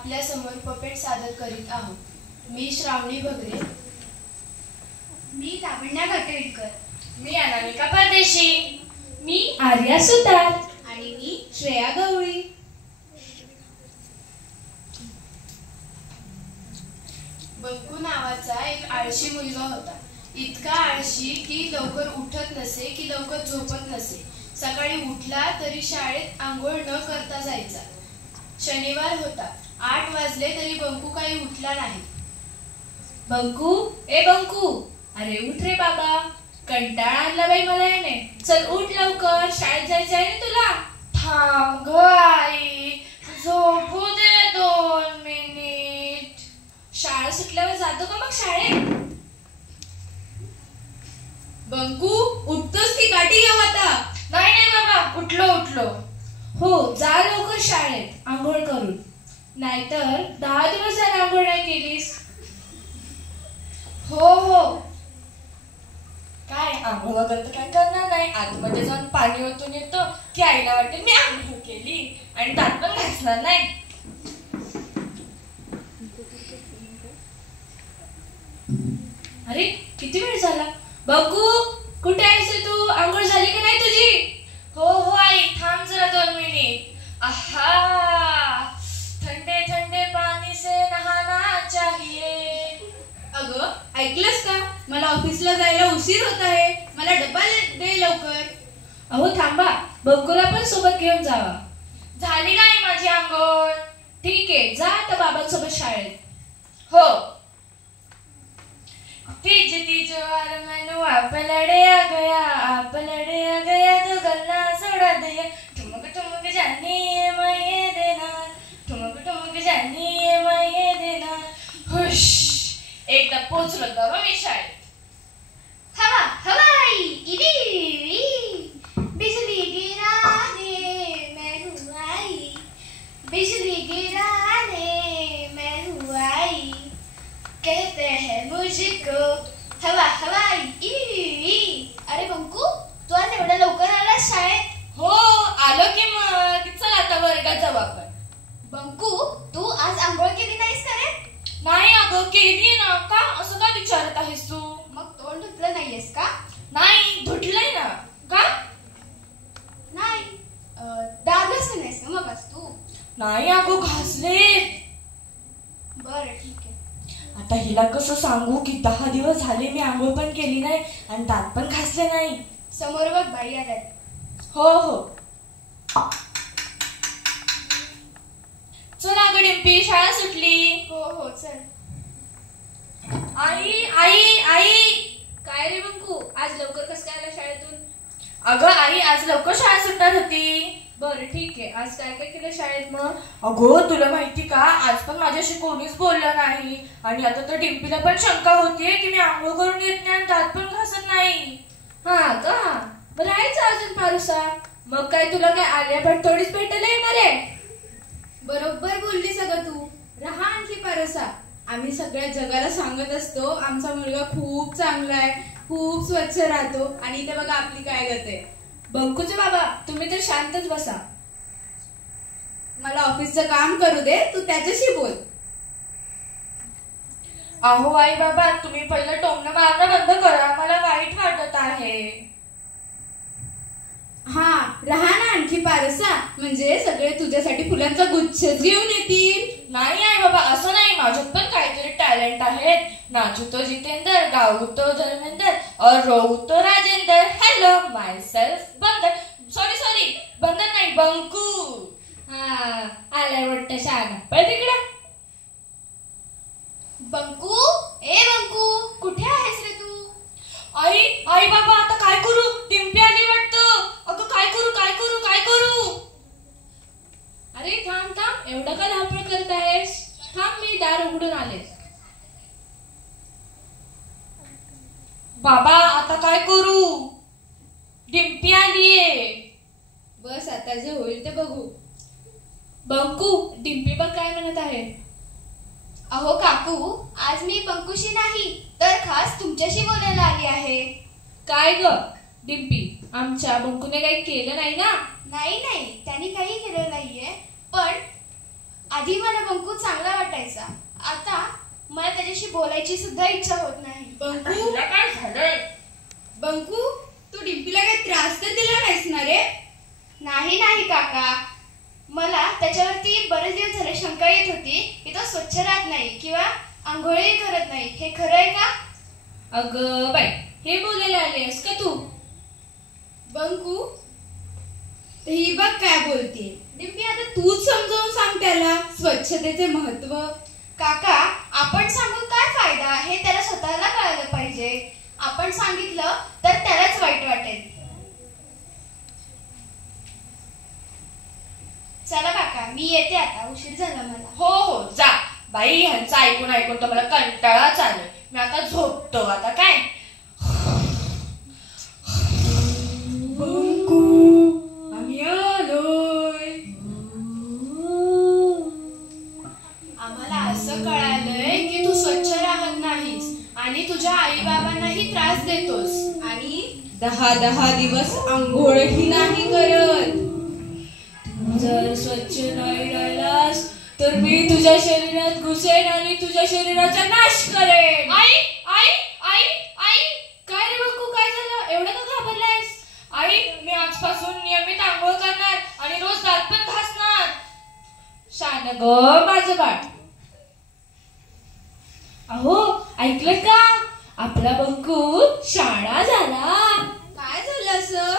आपल्या समोर पपेट सादर करीत आहोत. मी श्रावणी भगरे. मी लावण्या घाटळकर. मी अनामिका परदेशी. मी आर्या सुतार. आणि मी श्रेया गवळी. बंकू नावाचा एक आळशी मुलगा होता. इतका आळशी की लवकर उठत नसे की लवकर झोपत नसे. सकाळी उठला तरी शाळेत आंघोळ न करता जायचा. शनिवार होता. 8 वाजले तरी बंकू काही उठला नाही. बंकू, ए बंकू, अरे उठ रे बाबा, कंटाळा आणला बाई मला याने. चल उठ लवकर, शाळेत जायचं आहे ना तुला. थांब ग आई, झोपू दे 2 मिनिट. शाळा सुटल्यावर जातो का मग शाळेत? बंकू, उठतोस की गाठी घेऊ आता? नाही नाही बाबा, उठलो. हो, जा लवकर शाळेत आंघोळ करून, नाहीतर 10 दिवस झाले आंघोळ नाही केलीस. हो. काय आंघोळ वगैरे तर काय करणार नाही. आतमध्ये जाऊन पाणी ओतून येतो की आईला वाटेल मी आंघोळ केली आणि दात पण घासणार नाही. अरे किती वेळ झाला. बंकू, कुठे आहेस तू? आंघोळ झाली का नाही तुझी? हो आई, थांब जरा 2 मिनिट. आहा, ठंडे ठंडे पानी से नहाना चाहिए. अगं, ऐकलंस का? मला ऑफिसला जायला उशीर होत आहे. मला डब्बा दे लवकर. अहो थांबा, बंकूला पण सोबत घेऊन जावा. झाली नाही माझी आंघोळ? ठीक आहे, जा आता बाबांसोबत शाळेत. हो. तीज तीज वार मैनू आप लड़े आ गया तो गल्ला सोड़ा दिया. ठुमक ठुमक जानी मैं ये देना, ठुमक ठुमक जानी मैं ये देना. हुश, एकदा पोचलो बाबा मी शाळेत. हवा हवाई इडी, बिजली गिराने मैं हूँ आई, बिजली गिराने मैं हूँ आई, कहते हैं मुझको हवा हवाई इडी. अरे बंकू, तू आज एवढ्या लवकर आलास शाळेत? हो, आलो की मग. चल आता वर्गात जाऊ आपण. बंकू, तू आज आंघोळ केली नाहीस का रे? नाही अगं, केली ना. का असं का विचारत आहेस तू? मग तोंड धुतलं नाहीयेस का? नाही, धुतलंय ना. का? नाही. दात घासले नाहीस का मग तू? नाही अगं, घासलेत. बरं ठीक आहे. आता हिला कसं सांगू की 10 दिवस झाले मी आंघोळ पण केली नाही आणि दात पण घासले नाही. समोर बघ, बाई आल्यात. हो. चल अगं डिंपी, शाळा सुटली. हो चल. आई. काय रे बंकू, आज लवकर कसं काय आला शाळेतून? अगं आई, आज लवकर शाळा सुटणार होती. बरं ठीक आहे, आज काय काय केलं शाळेत मग? अगं तुला माहिती का, आज पण माझ्याशी कोणीच बोललं नाही. आणि आता तर डिंपीला पण शंका होतीये की मी आंघोळ करून येत नाही आणि दात पण घासत नाही. हा का? बरं राहायचं अजून पारुसा. मग काय तुला काय आलिया भट थोडीच भेटायला येणार आहे? बरोबर बोलली सगळं तू. रहा आणखी पारसा. आम्ही सगळ्या जगाला सांगत असतो आमचा मुलगा खूप चांगला आहे, खूप स्वच्छ राहतो, आणि इथे बघा आपली काय गत. बंकूचे बाबा, तुम्ही तर शांतच बसा. मला ऑफिसचं काम करू दे, तू त्याच्याशी बोल. अहो आई बाबा, तुम्ही पहिलं टोमणं मारणं बंद करा, मला वाईट वाटत आहे. हा, रहा ना आणखी पारसा, म्हणजे सगळे तुझ्यासाठी फुलांचा गुच्छच घेऊन येतील. नाही आई बाबा, असं नाही. माझ्यात पण काहीतरी टॅलेंट आहे. नाचू तो जितेंद्र, गाऊ तो धर्मेंद्र और रोऊ तो राजेंद्र. हॅलो, माय सेल्फ बंदर. सॉरी बंदर नाही, बंकू. हा, आलाय वाटतं शहाणा. पण तिकडे बंकू, ए बंकू, कुठे आहेस रे तू? आई बाबा, आता काय करू? डिंपी आली वाटतं. अगं काय करू? अरे थांब, एवढं का धापळ करत आहेस? थांब, मी दार उघडून आले. बाबा आता काय करू? डिंपी आलीये. बस, आता जे होईल ते बघू. बंकू, डिंपी बघ काय म्हणत आहे. अहो काकू, आज मी बंकूशी नाही तर खास तुमच्याशी बोलायला आली आहे. काय ग डिंपी, आमच्या बंकूने काही केलं नाही ना? नाही, त्यांनी काही केलं नाहीये, पण आधी मला बंकू चांगला वाटायचा, आता मला त्याच्याशी बोलायची सुद्धा इच्छा होत नाही. बंकू काय झालंय? बंकू तू डिंपीला काही त्रास तर दिला नाहीस ना रे? नाही नाही काका, मला त्याच्यावरती बरेच दिवस झाले शंका येत होती की तो स्वच्छ राहत नाही किंवा आंघोळही करत नाही. हे खरं आहे का? अगं बाई, हे बोलायला आलीस का तू? बंकू ही बघ काय बोलते डिंपी. आता तूच समजावून सांग त्याला स्वच्छतेचे महत्व. काका, आपण सांगून काय फायदा, हे त्याला स्वतःला कळायला पाहिजे. आपण सांगितलं तर त्यालाच वाईट वाटेल. चला काका, मी येते आता, उशीर झाला मला. हो हो जा बाई, ह्यांचं ऐकून ऐकून तर मला कंटाळाच आलोय. मी आता झोपतो. आता काय? आम्ही आलोय. आम्हाला असं कळालंय की तू स्वच्छ राहत नाहीस आणि तुझ्या आई बाबांनाही त्रास देतोस. आणि 10 दिवस आंघोळही नाही करत. तू जर स्वच्छ नाही राहिलास तर मी तुझ्या शरीरात घुसेन आणि तुझ्या शरीराचा नाश करेन. आई आई आई आई, काय रे बंकू, काय झालं? एवढं का घाबरलायस? आई, मी आजपासून नियमित आंघोळ करणार आणि रोज दात पण घासणार. शान ग माझं बाळ. अहो ऐकलं का? आपला बंकू शाळा झाला. काय झालं असं?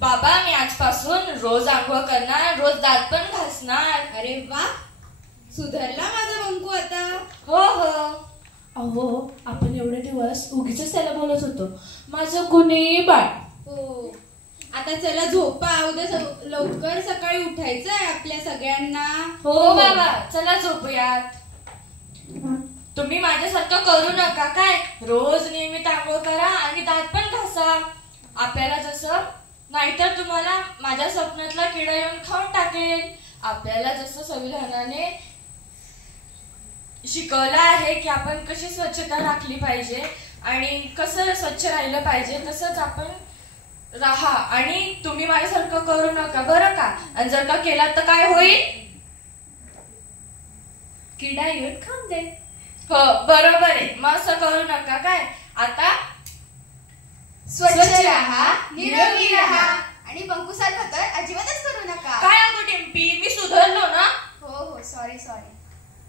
बाबा, मी आजपासून रोज आंघोळ करणार, रोज दात पण घासणार. अरे वा, सुधारला माझा बंकू आता. हो हो. अहो आपण एवढे दिवस उगीच त्याला बोलत होतो माझं गुणी बाळ. हो, आता चला झोपा. उद्या लवकर सकाळी उठायचं आहे आपल्या सगळ्यांना. हो बाबा, चला झोपूयात. तुम्ही माझ्यासारखं करू नका काय. रोज नियमित आंघोळ करा आणि दात पण घासा. आपल्याला जसं, नाहीतर तुम्हाला माझ्या स्वप्नातला किडा येऊन खाऊन टाकेल. आपल्याला जसं संविधानाने शिकवलं आहे की आपण कशी स्वच्छता राखली पाहिजे आणि कसं स्वच्छ राहिलं पाहिजे, तसंच आपण राहा. आणि तुम्ही माझ्यासारखं करू नका बरं का. आणि जर का केला तर काय होईल? किडा येऊन खाऊन दे. हो बरोबर आहे. मग असं करू नका काय. आता स्वच्छ राहा, निरोगी राहा आणि बंकू सारखं तर अजिबातच करू नका. काय अगो टिम्पी, मी सुधारलो ना. हो हो, सॉरी.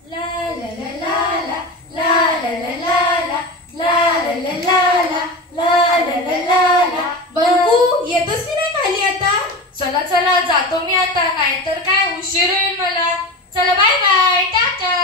ला ला ला ला ला ला ला ला ला ला ला ला ला ला ला ला ला ला. बंकू येतोस की नाही खाली आता? चला चला, जातो मी आता, नाहीतर काय उशीर होईल मला. चला बाय बाय, टाटा.